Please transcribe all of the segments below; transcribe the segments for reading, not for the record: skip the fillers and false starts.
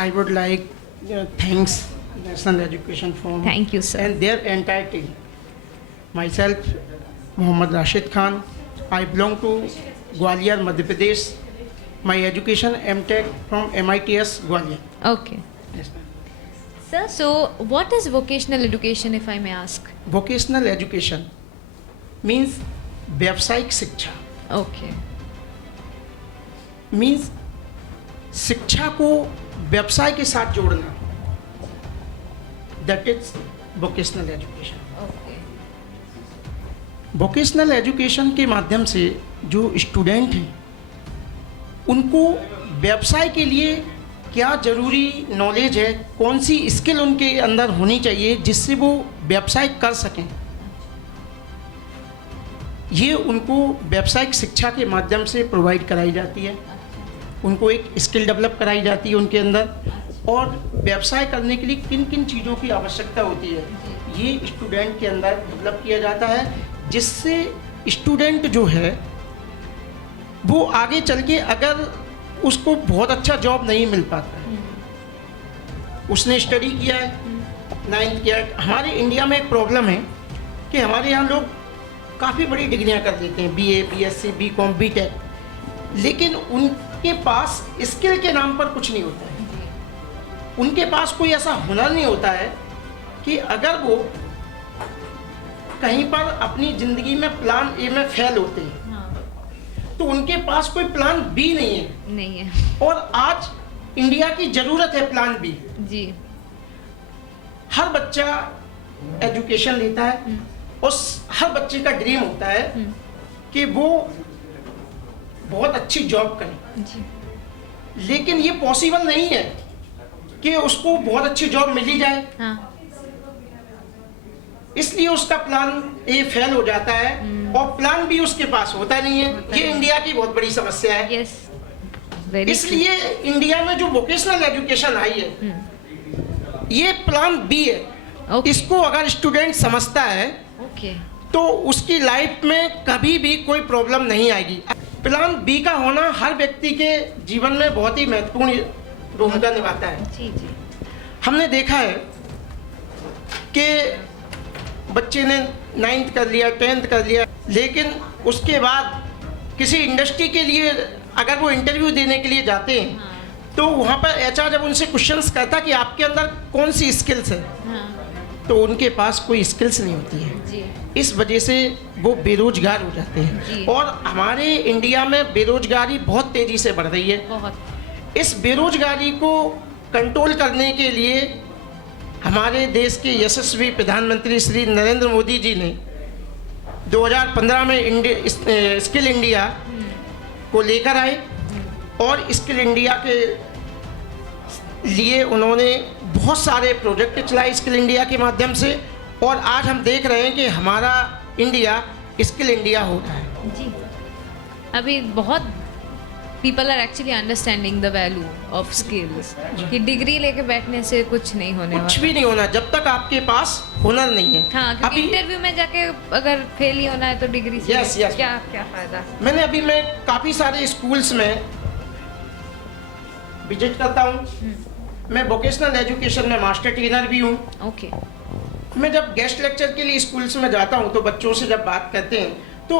I would like thanks National Education Forum. Thank you, sir. And their entire team. Myself, Mohammad Rashid Khan. I belong to Gwalior, Madhya Pradesh. My education M.Tech from MITS Gwalior. Okay. Yes, ma'am. Sir, so what is vocational education, if I may ask? Vocational education means व्यावसायिक शिक्षा, Okay. Means शिक्षा को व्यवसाय के साथ जोड़ना, that is vocational education. Okay. Vocational education के माध्यम से जो स्टूडेंट हैं उनको व्यवसाय के लिए क्या ज़रूरी नॉलेज है, कौन सी स्किल उनके अंदर होनी चाहिए जिससे वो व्यवसाय कर सकें, ये उनको व्यावसायिक शिक्षा के माध्यम से प्रोवाइड कराई जाती है। उनको एक स्किल डेवलप कराई जाती है उनके अंदर, और व्यवसाय करने के लिए किन किन चीज़ों की आवश्यकता होती है ये स्टूडेंट के अंदर डेवलप किया जाता है, जिससे स्टूडेंट जो है वो आगे चल के अगर उसको बहुत अच्छा जॉब नहीं मिल पाता है, उसने स्टडी किया है, 9th किया है। हमारे इंडिया में एक प्रॉब्लम है कि हमारे यहाँ लोग काफ़ी बड़ी डिग्रियाँ कर देते हैं, BA, BSc, BCom, BTech, लेकिन उनके पास स्किल के नाम पर कुछ नहीं होता है। उनके पास कोई ऐसा हुनर नहीं होता है कि अगर वो कहीं पर अपनी ज़िंदगी में प्लान ए में फेल होते हैं तो उनके पास कोई प्लान बी नहीं है। नहीं है। और आज इंडिया की ज़रूरत है प्लान बी। जी। हर बच्चा एजुकेशन लेता है और हर बच्चे का ड्रीम होता है कि वो बहुत अच्छी जॉब करे, जी। लेकिन ये पॉसिबल नहीं है कि उसको बहुत अच्छी जॉब मिल ही जाए। हाँ। इसलिए उसका प्लान ए फेल हो जाता है और प्लान बी उसके पास होता नहीं है। ये इंडिया की बहुत बड़ी समस्या है। Yes, very. इसलिए इंडिया में जो वोकेशनल एजुकेशन आई है ये प्लान बी है। Okay. इसको अगर स्टूडेंट समझता है ओके। तो उसकी लाइफ में कभी भी कोई प्रॉब्लम नहीं आएगी। प्लान बी का होना हर व्यक्ति के जीवन में बहुत ही महत्वपूर्ण भूमिका निभाता है। जी जी। हमने देखा है कि बच्चे ने 9th कर लिया, 10th कर लिया, लेकिन उसके बाद किसी इंडस्ट्री के लिए अगर वो इंटरव्यू देने के लिए जाते हैं तो वहाँ पर HR जब उनसे क्वेश्चंस करता कि आपके अंदर कौन सी स्किल्स है, हाँ। तो उनके पास कोई स्किल्स नहीं होती है। जी। इस वजह से वो बेरोजगार हो जाते जी। हैं और हमारे इंडिया में बेरोजगारी बहुत तेज़ी से बढ़ रही है। बहुत। इस बेरोजगारी को कंट्रोल करने के लिए हमारे देश के यशस्वी प्रधानमंत्री श्री नरेंद्र मोदी जी ने 2015 में स्किल इंडिया को लेकर आए और स्किल इंडिया के लिए उन्होंने बहुत सारे प्रोजेक्ट चलाए स्किल इंडिया के माध्यम से, और आज हम देख रहे हैं कि हमारा इंडिया स्किल इंडिया हो रहा है। जी। अभी बहुत people are actually understanding the value of skills, कि डिग्री लेके बैठने से कुछ नहीं होने कुछ वाला। भी नहीं होना जब तक आपके पास हुनर नहीं है। हाँ, क्योंकि अभी इंटरव्यू में जाके अगर फेल ही होना है तो डिग्री से Yes, yes. क्या क्या फायदा। मैं काफ़ी सारे स्कूल्स में विजिट करता हूँ। मैं वोकेशनल एजुकेशन में मास्टर ट्रेनर भी हूँ। ओके। मैं जब गेस्ट लेक्चर के लिए स्कूल्स में जाता हूँ तो बच्चों से जब बात करते हैं तो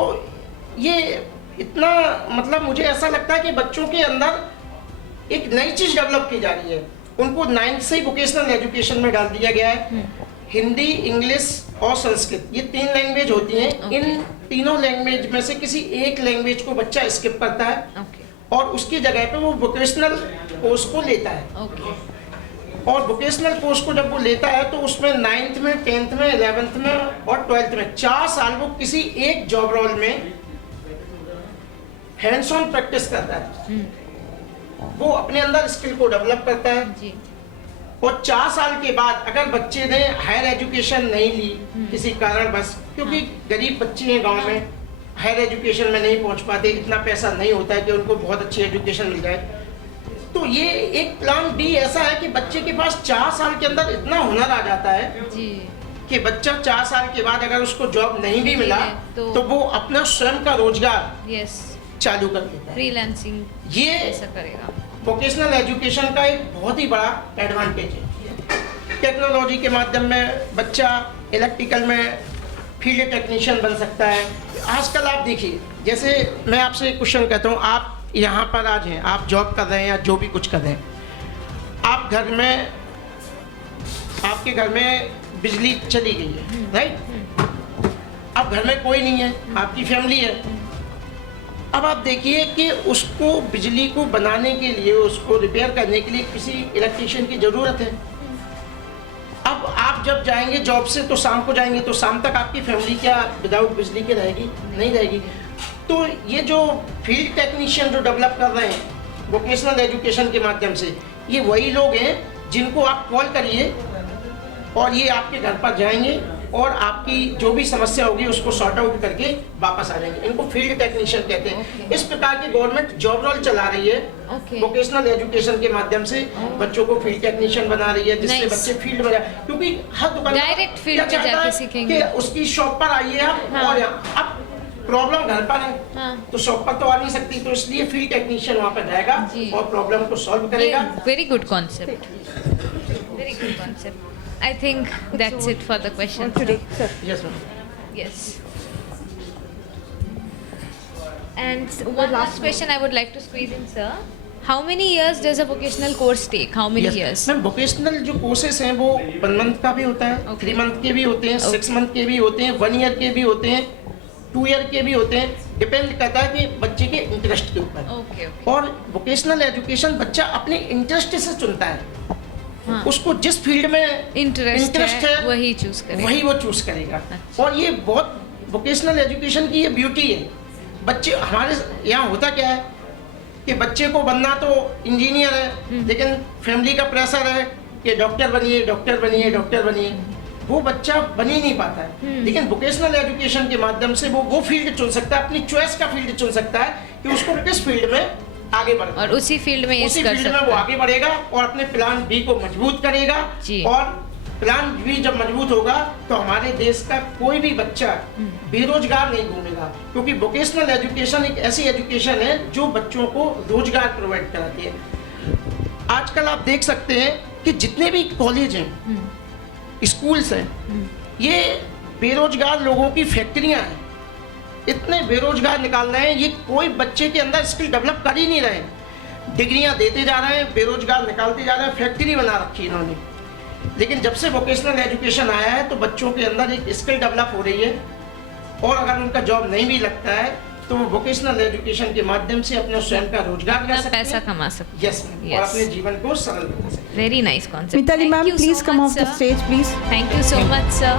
ये इतना मतलब मुझे ऐसा लगता है कि बच्चों के अंदर एक नई चीज़ डेवलप की जा रही है। उनको 9th से ही वोकेशनल एजुकेशन में डाल दिया गया है। हिंदी, इंग्लिश और संस्कृत, ये 3 लैंग्वेज होती हैं। इन तीनों लैंग्वेज में से किसी एक लैंग्वेज को बच्चा स्किप करता है ओके। और उसकी जगह पे वो वोकेशनल कोर्स को लेता है। ओके। और वोकेशनल कोर्स को जब वो लेता है तो उसमें 9th में, 10th में, 11th में और 12th में 4 साल वो किसी एक जॉब रोल में हैंड्स ऑन प्रैक्टिस करता है। वो अपने अंदर स्किल को डेवलप करता है। जी। और 4 साल के बाद अगर बच्चे ने हायर एजुकेशन नहीं ली किसी कारण बस, क्योंकि गरीब बच्चे हैं गांव में, हायर एजुकेशन में नहीं पहुंच पाते, इतना पैसा नहीं होता है कि उनको बहुत अच्छी एजुकेशन मिल जाए, तो ये एक प्लान बी ऐसा है कि बच्चे के पास 4 साल के अंदर इतना हुनर आ जाता है जी। कि बच्चा 4 साल के बाद अगर उसको जॉब नहीं भी मिला तो वो अपना स्वयं का रोजगार यस, चालू कर देता है। फ्रीलांसिंग ये ऐसा करेगा। वोकेशनल एजुकेशन का एक बहुत ही बड़ा एडवांटेज है। टेक्नोलॉजी के माध्यम में बच्चा इलेक्ट्रिकल में फील्ड टेक्नीशियन बन सकता है। आजकल आप देखिए, जैसे मैं आपसे एक क्वेश्चन कहता हूँ, आप यहाँ पर आज हैं, आप जॉब कर रहे हैं या जो भी कुछ कर रहे हैं, आप घर में, आपके घर में बिजली चली गई है, राइट? अब घर में कोई नहीं है, आपकी फैमिली है। अब आप देखिए कि उसको बिजली को बनाने के लिए, उसको रिपेयर करने के लिए किसी इलेक्ट्रीशियन की ज़रूरत है। अब आप जब जाएंगे जॉब से तो शाम को जाएंगे, तो शाम तक आपकी फैमिली क्या विदाउट बिजली के रहेगी? नहीं रहेगी। तो ये जो फील्ड टेक्नीशियन जो डेवलप कर रहे हैं वोकेशनल एजुकेशन के माध्यम से, ये वही लोग हैं जिनको आप कॉल करिए और ये आपके घर पर जाएंगे और आपकी जो भी समस्या होगी उसको सॉर्ट आउट करके वापस आ जाएंगे। इनको फील्ड टेक्नीशियन कहते हैं। इस प्रकार की गवर्नमेंट जॉब रोल चला रही है वोकेशनल एजुकेशन के माध्यम से, बच्चों को फील्ड टेक्नीशियन बना रही है, जिससे बच्चे फील्ड में जाए। क्योंकि हर दुकान डायरेक्ट फील्ड पे जाके सीखेंगे, उसकी शॉप पर आइए आप, और अब प्रॉब्लम घर पर है तो शॉप पर तो आ नहीं सकती, तो इसलिए फील्ड टेक्नीशियन वहाँ पर जाएगा और प्रॉब्लम को सॉल्व करेगा। Very good concept, very good concept. I think that's it for the question today, sir. Yes, ma'am. Yes. And one last question I would like to squeeze in, sir. How many years does a vocational course take? How many years? Ma'am, vocational जो courses हैं वो 1 month का भी होता है, 3 month के भी होते हैं, 6 मंथ के भी होते हैं, 1 ईयर के भी होते हैं, 2 ईयर के भी होते हैं। डिपेंड करता है कि बच्चे के इंटरेस्ट के ऊपर। Okay. और वोकेशनल एजुकेशन बच्चा अपने इंटरेस्ट से चुनता है। उसको जिस फील्ड में इंटरेस्ट है वही चूज करेगा, वही वो चूज करेगा। और ये बहुत वोकेशनल एजुकेशन की ये ब्यूटी है। बच्चे हमारे यहाँ होता क्या है कि बच्चे को बनना तो इंजीनियर है, लेकिन फैमिली का प्रेशर है कि डॉक्टर बनिए, डॉक्टर बनिए, डॉक्टर बनिए, वो बच्चा बन ही नहीं पाता है। लेकिन वोकेशनल एजुकेशन के माध्यम से वो फील्ड चुन सकता है, अपनी चॉइस का फील्ड चुन सकता है कि उसको किस फील्ड में आगे बढ़ना, और उसी फील्ड में वो आगे बढ़ेगा और अपने प्लान बी को मजबूत करेगा। और प्लान बी जब मजबूत होगा तो हमारे देश का कोई भी बच्चा बेरोजगार नहीं घूमेगा, क्योंकि वोकेशनल एजुकेशन एक ऐसी एजुकेशन है जो बच्चों को रोजगार प्रोवाइड कराती है। आजकल आप देख सकते हैं कि जितने भी कॉलेज हैं, स्कूल्स हैं, ये बेरोजगार लोगों की फैक्ट्रियां हैं। इतने बेरोजगार निकाल रहे हैं, ये कोई बच्चे के अंदर स्किल डेवलप कर ही नहीं रहे हैं। डिग्रियां देते जा रहे हैं, बेरोजगार निकालते जा रहे हैं, फैक्ट्री बना रखी है इन्होंने। लेकिन जब से वोकेशनल एजुकेशन आया है तो बच्चों के अंदर एक स्किल डेवलप हो रही है, और अगर उनका जॉब नहीं भी लगता है तो वो वोकेशनल एजुकेशन के माध्यम से अपने स्वयं का रोजगार कर सकते हैं, पैसा कमा सकते हैं। यस, और अपने जीवन को सरल बना सकते हैं। Very nice concept. Mitali ma'am, please come off the stage, please. Thank you so much, sir.